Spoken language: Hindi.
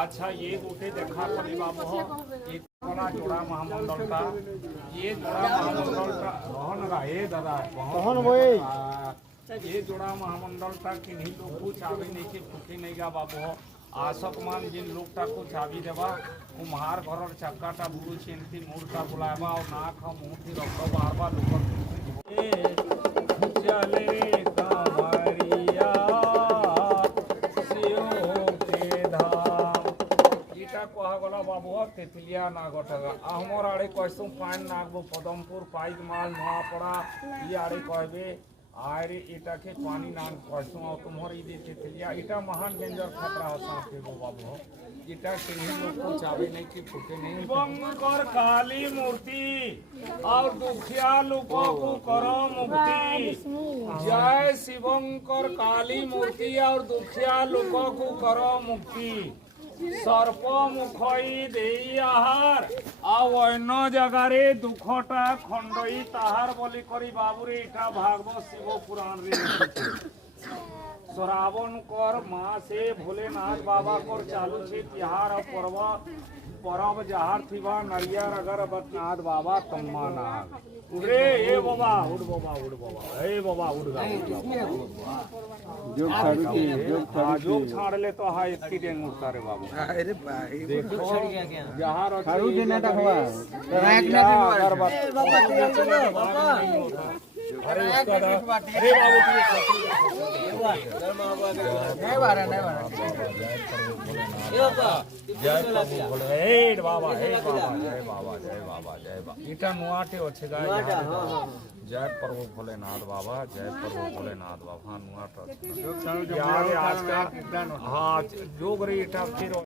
अच्छा ये गोटे देखा करी बाबू ये बड़ा जोड़ा महामंडल का ये जोड़ा महामंडल का रोहन का ये दादा रोहन भाई ये जोड़ा महामंडल का किन्हीं लोग कुछ आवे नहीं के भूखे नहीं गा बाबू आसकमान जिन लोग टा कुछ आवी देवा कुम्हार घर चक्का टा बुरु चिंती मूर्ता बुलावा और नाक मुँह थी रखो बार बार लोग चले बाबू तेतलिया नागठगा हमर आड़े कहसु पान नागबो पदमपुर पाइक माल नोआपड़ा ये आड़े कहबे आरे एटा के पानी नाग कहसु और तुम्हार ई तेतलिया एटा महान डेंजर खतरा हो साथे गो बाबू एटा किन्हीं लोग को चावे नहीं कि फूटे नहीं बंकर काली मूर्ति और दुखिया लोगों को करो मुक्ति जय शिवंकर काली मूर्ति और दुखिया लोगों को करो मुक्ति सर्प मुखई देई आहार अन्य जगार दुखटा खंडई ताहार बोली करी बाबूरे इटा भागवत शिव पुराण रे श्रावण कर मासे भोलेनाथ बाबा कर चालू छे तिहार पर्व परब जहार थिबा नरियर अगरबत्तीनाथ बाबा तम्मा नाग उड़े ए बाबा उड़ बाबा उड़ बाबा ए बाबा उड़ गा जोग छाड़ ले तो हा इतनी डेंग उड़ता रे बाबू अरे भाई देखो जहार खाड़ू देना टा हुआ रैक ना अगरबत्ती अरे उसका अरे बाबू नहीं बारा जय बाबा हे बाबा जय बाबा जय बाबा जय बाबा इटा नुआटे अच्छे गाय जय प्रभु भोलेनाथ बाबा जय प्रभु भोलेनाथ बाबा नुआट आज का हाँ जोगरी इटा फिर